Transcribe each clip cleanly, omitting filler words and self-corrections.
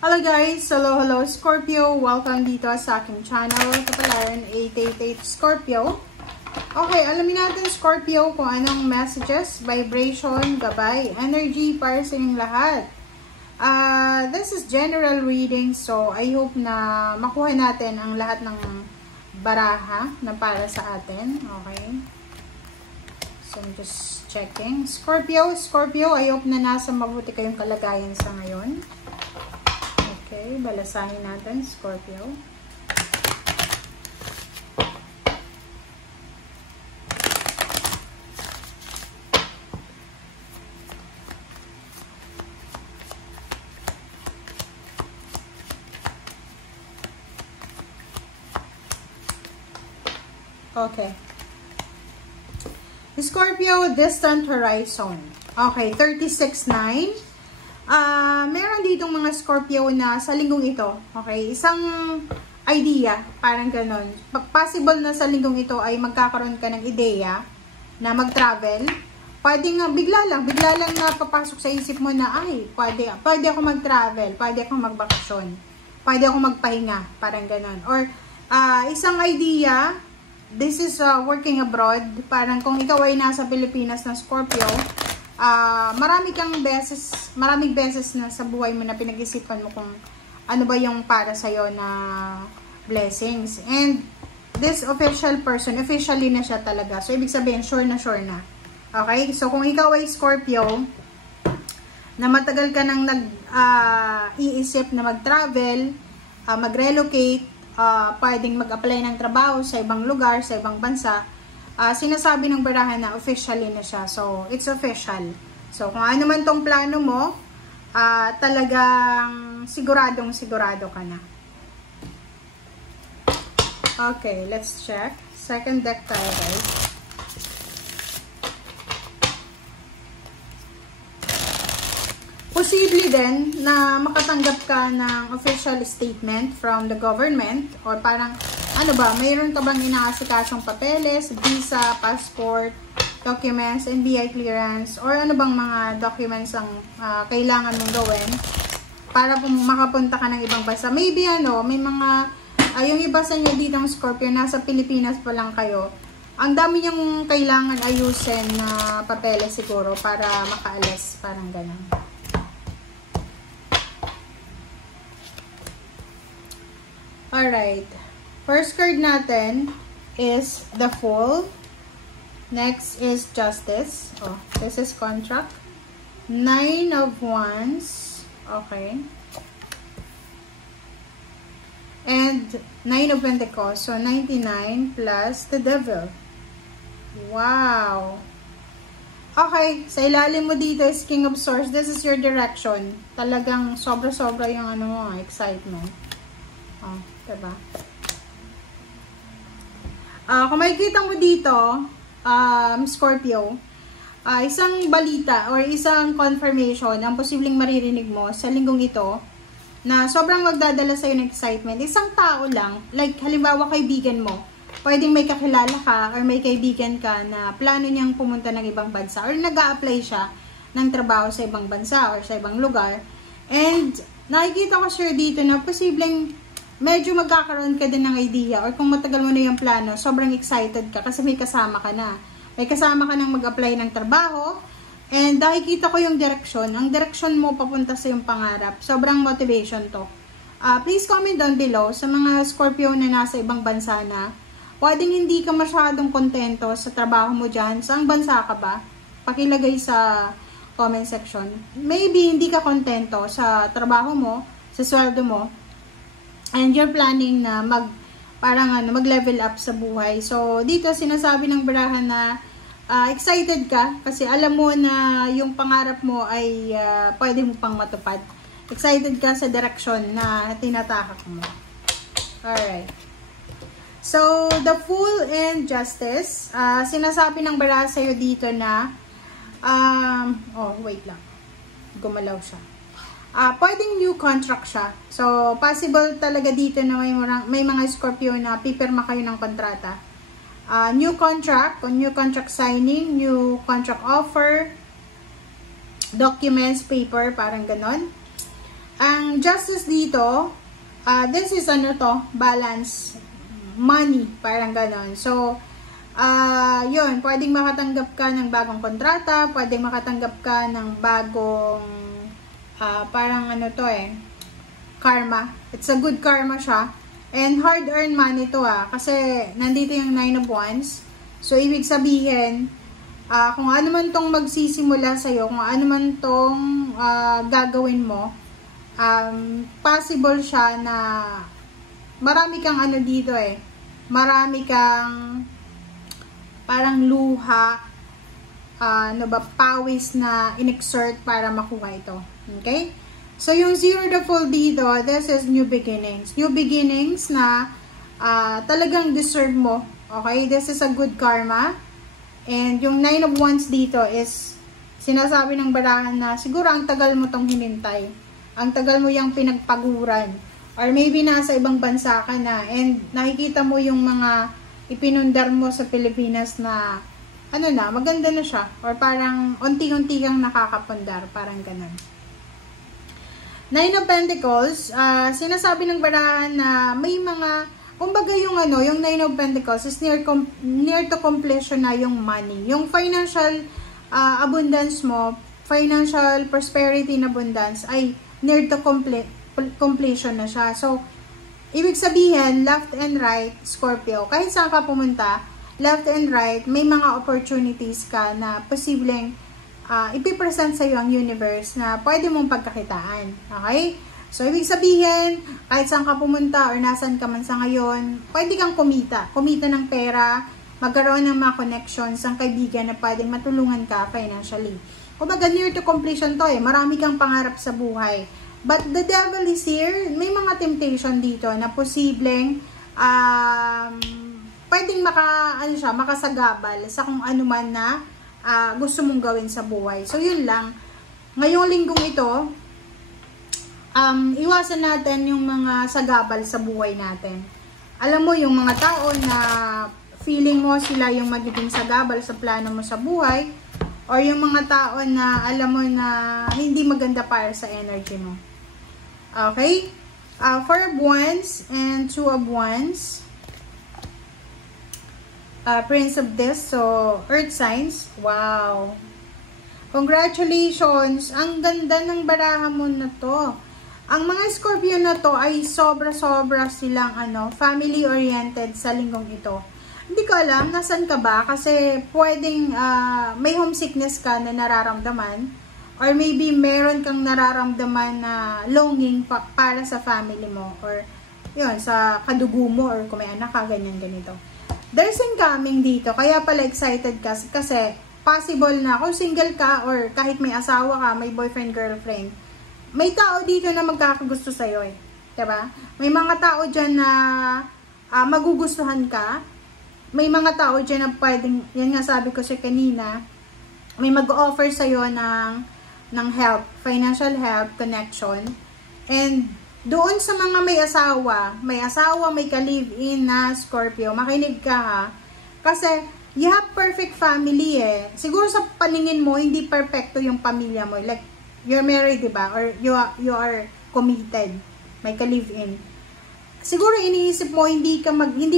Hello guys! Hello Scorpio! Welcome dito sa aking channel. Kapalaran 888 Scorpio. Okay, alamin natin Scorpio kung anong messages, vibration, gabay, energy para sa inyong lahat. This is general reading, so I hope na makuha natin ang lahat ng baraha na para sa atin. Okay? So I'm just checking. Scorpio, I hope na nasa mabuti kayong kalagayan sa ngayon. Okay, balasahin natin, Scorpio. Okay. Scorpio, distant horizon. Okay, 36-9. Meron ditong mga Scorpio na sa linggong ito, okay, isang idea, parang ganon. Possible na sa linggong ito ay magkakaroon ka ng ideya na mag-travel. Pwede nga, bigla lang na papasok sa isip mo na, ay, pwede ako mag-travel, pwede ako magbakasyon, pwede ako magpahinga, parang ganon. Or, isang idea, this is working abroad, parang kung ikaw ay nasa Pilipinas na Scorpio, maraming beses na sa buhay mo na pinag-isipan mo kung ano ba yung para sa'yo na blessings. And this official person, officially na siya talaga. So, ibig sabihin, sure na. Okay? So, kung ikaw ay Scorpio, na matagal ka nang nag-iisip na mag-travel, mag-relocate, pwedeng mag-apply ng trabaho sa ibang lugar, sa ibang bansa, sinasabi ng barahan na officially na siya. So, it's official. So, kung ano man tong plano mo, talagang siguradong-sigurado ka na. Okay, let's check. Second deck tayo, guys. Posible din na makatanggap ka ng official statement from the government or parang ano ba, mayroon ka bang inaasikasong papeles, visa, passport, documents, NBI clearance, or ano bang mga documents ang kailangan mong gawin para makapunta ka ng ibang bansa. Maybe may mga, yung iba sa inyo dito ng Scorpio, nasa Pilipinas pa lang kayo, ang dami niyang kailangan ayusin na papeles siguro para makaalis, parang ganun. Alright. First card natin is the Fool. Next is Justice. Oh, this is contract. 9 of Wands. Okay. And 9 of Pentacles. So, 99 plus the Devil. Wow. Okay. Sa ilalim mo dito is King of Swords. This is your direction. Talagang sobra-sobra yung excitement. Oh, diba? Kung makikita mo dito, Scorpio, isang balita or isang confirmation ang posibleng maririnig mo sa linggong ito na sobrang magdadala sa'yo ng excitement. Isang tao lang, like halimbawa kaibigan mo, pwedeng may kakilala ka or may kaibigan ka na plano niyang pumunta ng ibang bansa or nag-a-apply siya ng trabaho sa ibang bansa or sa ibang lugar. And nakikita ko sure dito na posibleng medyo magkakaroon ka din ng idea or kung matagal mo na yung plano, sobrang excited ka kasi may kasama ka na. May kasama ka nang mag-apply ng trabaho and nakikita ko yung direction. Ang direction mo papunta sa yung pangarap. Sobrang motivation to. Please comment down below sa mga Scorpio na nasa ibang bansa na pwedeng hindi ka masyadong kontento sa trabaho mo dyan. Saang bansa ka ba? Pakilagay sa comment section. Maybe hindi ka kontento sa trabaho mo, sa sweldo mo, and you're planning na mag-level up sa buhay. So, dito sinasabi ng barahan na excited ka kasi alam mo na yung pangarap mo ay pwede mo pang matupad. Excited ka sa direction na tinatahak mo. Alright. So, the Fool and Justice. Sinasabi ng barahan sa'yo dito na wait lang. Gumalaw siya. Pwedeng new contract siya. So, possible talaga dito na may mga Scorpio na pipirma kayo ng kontrata. New contract, new contract signing, new contract offer, documents, paper, parang ganon. Ang justice dito, this is ano to, balance, money, parang ganon. So, yun, pwedeng makatanggap ka ng bagong kontrata, pwedeng makatanggap ka ng bagong, parang ano to karma. It's a good karma siya. And hard-earned money to kasi nandito yung 9 of Wands. So, ibig sabihin, kung ano man tong magsisimula sa'yo, kung ano man tong gagawin mo, possible siya na marami kang ano dito marami kang parang luha, pawis na inexert para makuha ito. Okay? So, yung zero the full dito, this is new beginnings. New beginnings na talagang deserve mo. Okay? This is a good karma. And yung 9 of Wands dito is sinasabi ng barahan na siguro ang tagal mo tong hinintay. Ang tagal mo yung pinagpaguran. Or maybe nasa ibang bansa ka na and nakikita mo yung mga ipinundar mo sa Pilipinas na maganda na siya. Or parang unti-unti kang nakakapundar. Parang ganun. 9 of Pentacles, sinasabi ng barahan na may mga, kumbaga yung yung 9 of Pentacles is near to completion na yung money. Yung financial abundance mo, financial prosperity and abundance ay near to completion na siya. So, ibig sabihin, left and right, Scorpio, kahit saan ka pumunta, left and right, may mga opportunities ka na posibleng ipipresent sa iyo ang universe na pwede mong pagkakitaan. Okay? So, ibig sabihin, kahit saan ka pumunta or nasan ka man sa ngayon, pwede kang kumita. Kumita ng pera, magkaroon ng mga connections, ang kaibigan na pwedeng matulungan ka financially. Kumbaga, near to completion to Marami kang pangarap sa buhay. But the devil is here. May mga temptation dito na posibleng pwedeng makasagabal sa kung ano man na gusto mong gawin sa buhay. So, yun lang. Ngayong linggong ito, iwasan natin yung mga sagabal sa buhay natin. Alam mo, yung mga tao na feeling mo sila yung magiging sagabal sa plano mo sa buhay, or yung mga tao na alam mo na hindi maganda para sa energy mo. Okay? 4 of Wands and 2 of Wands. Prince of Discs, so earth signs. Wow, congratulations, ang ganda ng baraha mo na to. Ang mga Scorpio na to ay sobra-sobra silang family oriented sa linggong ito. Hindi ko alam nasan ka ba, kasi pwedeng may homesickness ka na nararamdaman, or maybe meron kang nararamdaman na longing para sa family mo, or yun, sa kadugo mo, or kung may anak ka, ganito. There's incoming dito, kaya pala excited ka kasi possible na kung single ka or kahit may asawa ka, may boyfriend, girlfriend, may tao dito na magkakagusto sa'yo diba? May mga tao dyan na magugustuhan ka, may mga tao dyan na pwedeng, yan nga sabi ko siya kanina, may mag-offer sa'yo ng help, financial help, connection, and doon sa mga may asawa, may ka-live-in na Scorpio, makinig ka ha. Kasi, you have perfect family Siguro sa paningin mo, hindi perfecto yung pamilya mo. Like, you're married, diba? Or you are committed. May ka-live-in. Siguro iniisip mo, hindi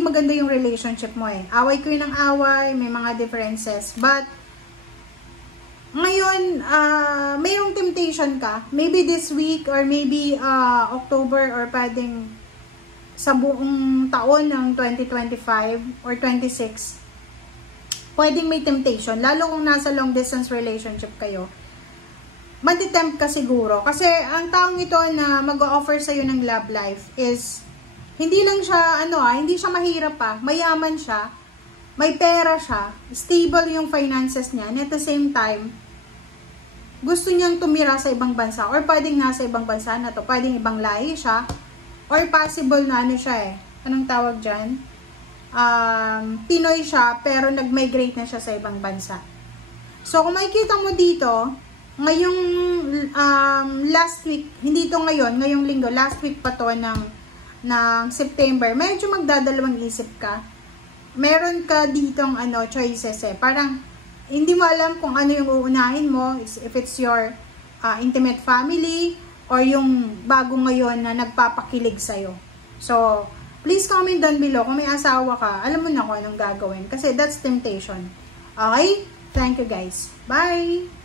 maganda yung relationship mo Away ko ng away, may mga differences. But, ngayon, mayroong temptation ka. Maybe this week or maybe October or pwedeng sa buong taon ng 2025 or 26. Pwedeng may temptation. Lalo kung nasa long distance relationship kayo. Matitempt ka siguro. Kasi ang taong ito na mag-o-offer sa'yo ng love life is hindi lang siya, hindi siya mahirap mayaman siya. May pera siya, stable yung finances niya, and at the same time, gusto niyang tumira sa ibang bansa, or pwedeng nasa ibang bansa na to, pwedeng ibang lahi siya, or possible na siya anong tawag dyan? Pinoy siya, pero nag-migrate na siya sa ibang bansa. So, kung makikita mo dito, ngayong last week, hindi to ngayon, ngayong linggo, last week pa to ng September, medyo magdadalawang isip ka. Meron ka ditong choices Parang hindi mo alam kung ano yung uunahin mo, if it's your intimate family or yung bago ngayon na nagpapakilig sa'yo. So, please comment down below kung may asawa ka, alam mo na kung anong gagawin. Kasi that's temptation. Okay? Thank you guys. Bye!